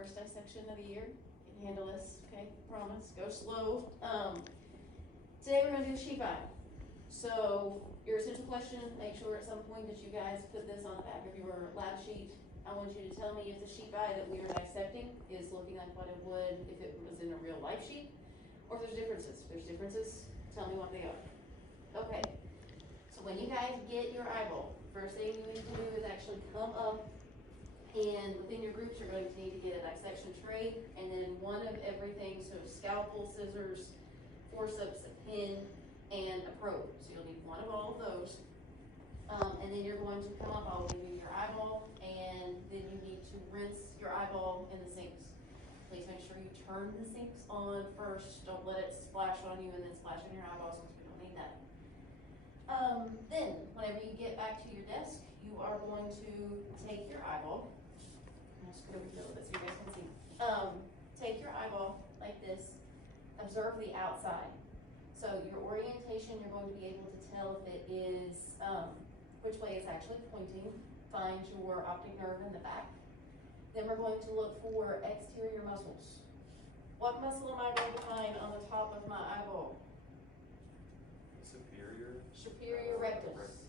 first dissection of the year. You can handle this, okay? Promise. Go slow. Today we're gonna do the sheep eye. So your essential question, make sure at some point that you guys put this on the back of your lab sheet. I want you to tell me if the sheep eye that we are dissecting is looking like what it would if it was in a real life sheep, or if there's differences. If there's differences, tell me what they are. Okay, so when you guys get your eyeball, first thing you need to do is actually come up, and within your groups you're going to need to get a dissection tray, and then one of everything, so scalpel, scissors, forceps, a pin, and a probe. So you'll need one of all of those. And then you're going to come up, I'll give you your eyeball, and then you need to rinse your eyeball in the sinks. Please make sure you turn the sinks on first. Don't let it splash on you and then splash on your eyeball, since we don't need that. Then, whenever you get back to your desk, you are going to take your eyeball. I'll just put it over here a little bit so you guys can see. Take your eyeball like this. Observe the outside. So your orientation, you're going to be able to tell if it is, which way it's actually pointing. Find your optic nerve in the back. Then we're going to look for exterior muscles. What muscle am I going to find on the top of my eyeball? Superior rectus.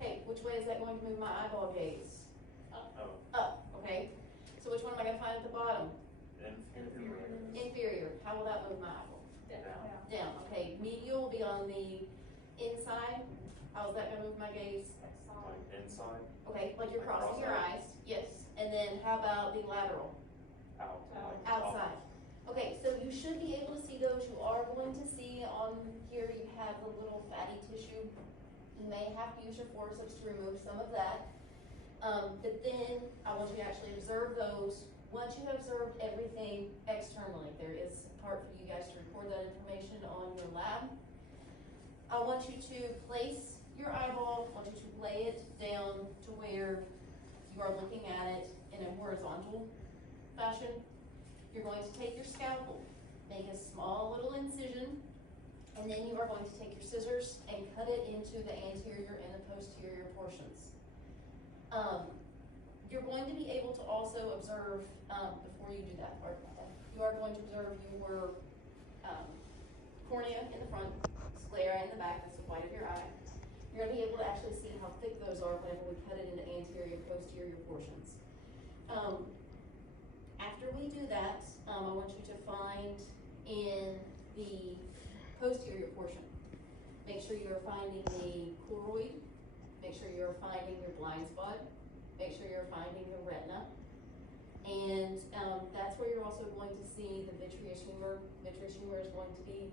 Okay, which way is that going to move my eyeball gaze? Up. Up, okay. So which one am I going to find at the bottom? Inferior. How will that move my eyeball? Down. Okay, medial will be on the inside. How is that going to move my gaze? Inside. Okay, like you're crossing your eyes. Yes. And then how about the lateral? Outside. Okay, so you should be able to see those. You are going to see on here you have the little fatty tissue. You may have to use your forceps to remove some of that. But then I want you to actually observe those. Once you have observed everything externally, there is a part for you guys to record that information on your lab. I want you to place your eyeball, I want you to lay it down to where you are looking at it in a horizontal fashion. You're going to take your scalpel, make a small little incision, and then you are going to take your scissors and cut it into the anterior and the posterior portions. You're going to be able to also observe, before you do that part, you are going to observe your cornea in the front, sclera in the back, that's the white of your eye. You're going to be able to actually see how thick those are whenever we cut it into anterior and posterior portions. After we do that, I want you to find in the posterior portion, make sure you're finding the choroid, make sure you're finding your blind spot, make sure you're finding the retina, and that's where you're also going to see the vitreous humor. Vitreous humor is going to be,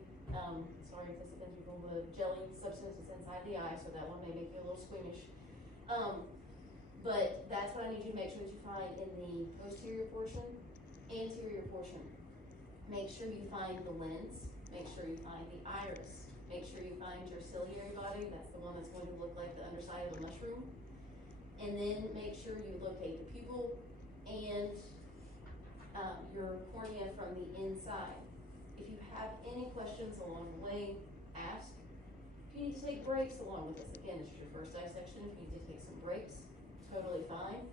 sorry if this offends people, the jelly substance that's inside the eye, so that one may make you a little squeamish. But that's what I need you to make sure that you find in the posterior portion, anterior portion. Make sure you find the lens, make sure you find the iris, make sure you find your ciliary body, that's the one that's going to look like the underside of a mushroom. And then make sure you locate the pupil and your cornea from the inside. If you have any questions along the way, ask. If you need to take breaks along with us, again, this is your first dissection. If you need to take some breaks, totally fine.